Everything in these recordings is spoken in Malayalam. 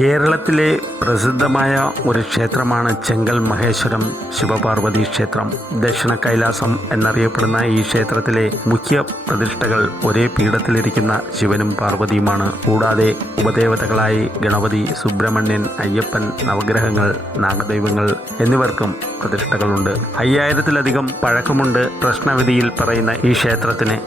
കേരളത്തിലെ പ്രസിദ്ധമായ ഒരു ക്ഷേത്രമാണ് ചെങ്കൽ മഹേശ്വരം ശിവപാർവതി ക്ഷേത്രം. ദക്ഷിണ കൈലാസം എന്നറിയപ്പെടുന്ന ഈ ക്ഷേത്രത്തിലെ മുഖ്യ പ്രതിഷ്ഠകൾ ഒരേ പീഠത്തിലിരിക്കുന്ന ശിവനും പാർവതിയുമാണ്. കൂടാതെ ഉപദേവതകളായി ഗണപതി സുബ്രഹ്മണ്യൻ അയ്യപ്പൻ നവഗ്രഹങ്ങൾ നാഗദൈവങ്ങൾ എന്നിവർക്കും പ്രതിഷ്ഠകളുണ്ട്. അയ്യായിരത്തിലധികം പഴക്കമുണ്ട് പ്രശ്നവിധിയിൽ പറയുന്ന ഈ ക്ഷേത്രത്തിന്.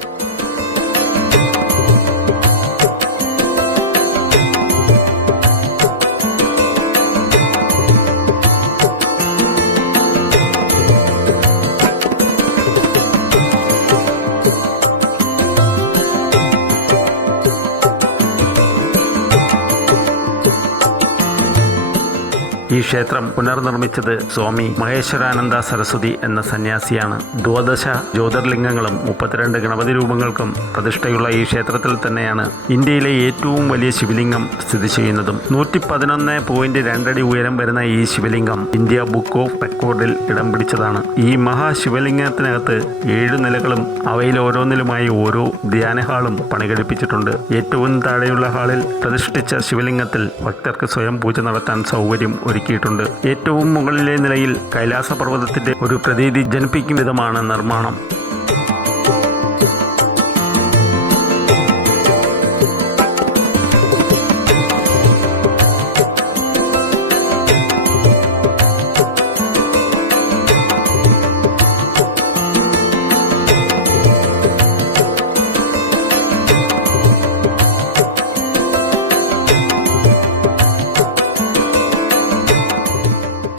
ഈ ക്ഷേത്രം പുനർനിർമ്മിച്ചത് സ്വാമി മഹേശ്വരാനന്ദ സരസ്വതി എന്ന സന്യാസിയാണ്. ദ്വാദശ ജ്യോതിർലിംഗങ്ങളും മുപ്പത്തിരണ്ട് ഗണപതി രൂപങ്ങൾക്കും പ്രതിഷ്ഠയുള്ള ഈ ക്ഷേത്രത്തിൽ തന്നെയാണ് ഇന്ത്യയിലെ ഏറ്റവും വലിയ ശിവലിംഗം സ്ഥിതി ചെയ്യുന്നതും. നൂറ്റി പതിനൊന്ന് പോയിന്റ് രണ്ടടി ഉയരം വരുന്ന ഈ ശിവലിംഗം ഇന്ത്യ ബുക്ക് ഓഫ് റെക്കോർഡിൽ ഇടം പിടിച്ചതാണ്. ഈ മഹാശിവലിംഗത്തിനകത്ത് ഏഴു നിലകളും അവയിൽ ഓരോന്നിലുമായി ഓരോ ധ്യാന ഹാളും പണികഴിപ്പിച്ചിട്ടുണ്ട്. ഏറ്റവും താഴെയുള്ള ഹാളിൽ പ്രതിഷ്ഠിച്ച ശിവലിംഗത്തിൽ ഭക്തർക്ക് സ്വയം പൂജ നടത്താൻ സൗകര്യം ഒരുക്കിയിട്ടുണ്ട്. ഏറ്റവും മുകളിലെ നിലയിൽ കൈലാസ പർവതത്തിന്റെ ഒരു പ്രതീതി ജനിപ്പിക്കും വിധമാണ് നിർമ്മാണം.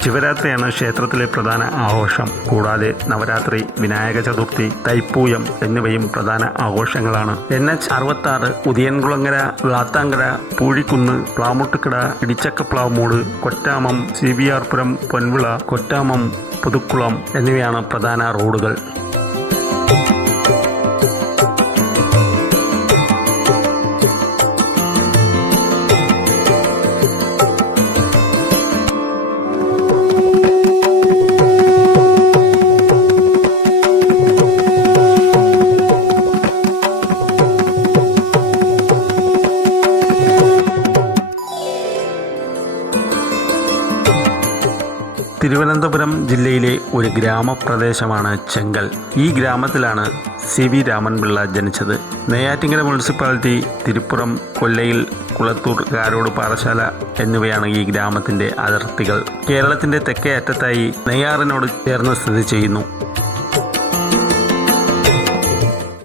ശിവരാത്രിയാണ് ക്ഷേത്രത്തിലെ പ്രധാന ആഘോഷം. കൂടാതെ നവരാത്രി വിനായക ചതുർത്ഥി തൈപ്പൂയം എന്നിവയും പ്രധാന ആഘോഷങ്ങളാണ്. എൻ എച്ച് അറുപത്തി ആറ് Udayankulangara Vlathankara Poozhikunnu Plamoottukada Idichakkaplamoodu Kottamam C B R Puram Ponvila Kottamam Puthukulam എന്നിവയാണ് പ്രധാന റോഡുകൾ. തിരുവനന്തപുരം ജില്ലയിലെ ഒരു ഗ്രാമപ്രദേശമാണ് ചെങ്കൽ. ഈ ഗ്രാമത്തിലാണ് സി വി രാമൻപിള്ള ജനിച്ചത്. നെയ്യാറ്റിങ്കര മുനിസിപ്പാലിറ്റി തിരുപ്പുറം കൊല്ലയിൽ കുളത്തൂർ കാരോട് പാറശാല എന്നിവയാണ് ഈ ഗ്രാമത്തിന്റെ അതിർത്തികൾ. കേരളത്തിന്റെ തെക്കേ അറ്റത്തായി നെയ്യാറിനോട് ചേർന്ന് സ്ഥിതി ചെയ്യുന്നു.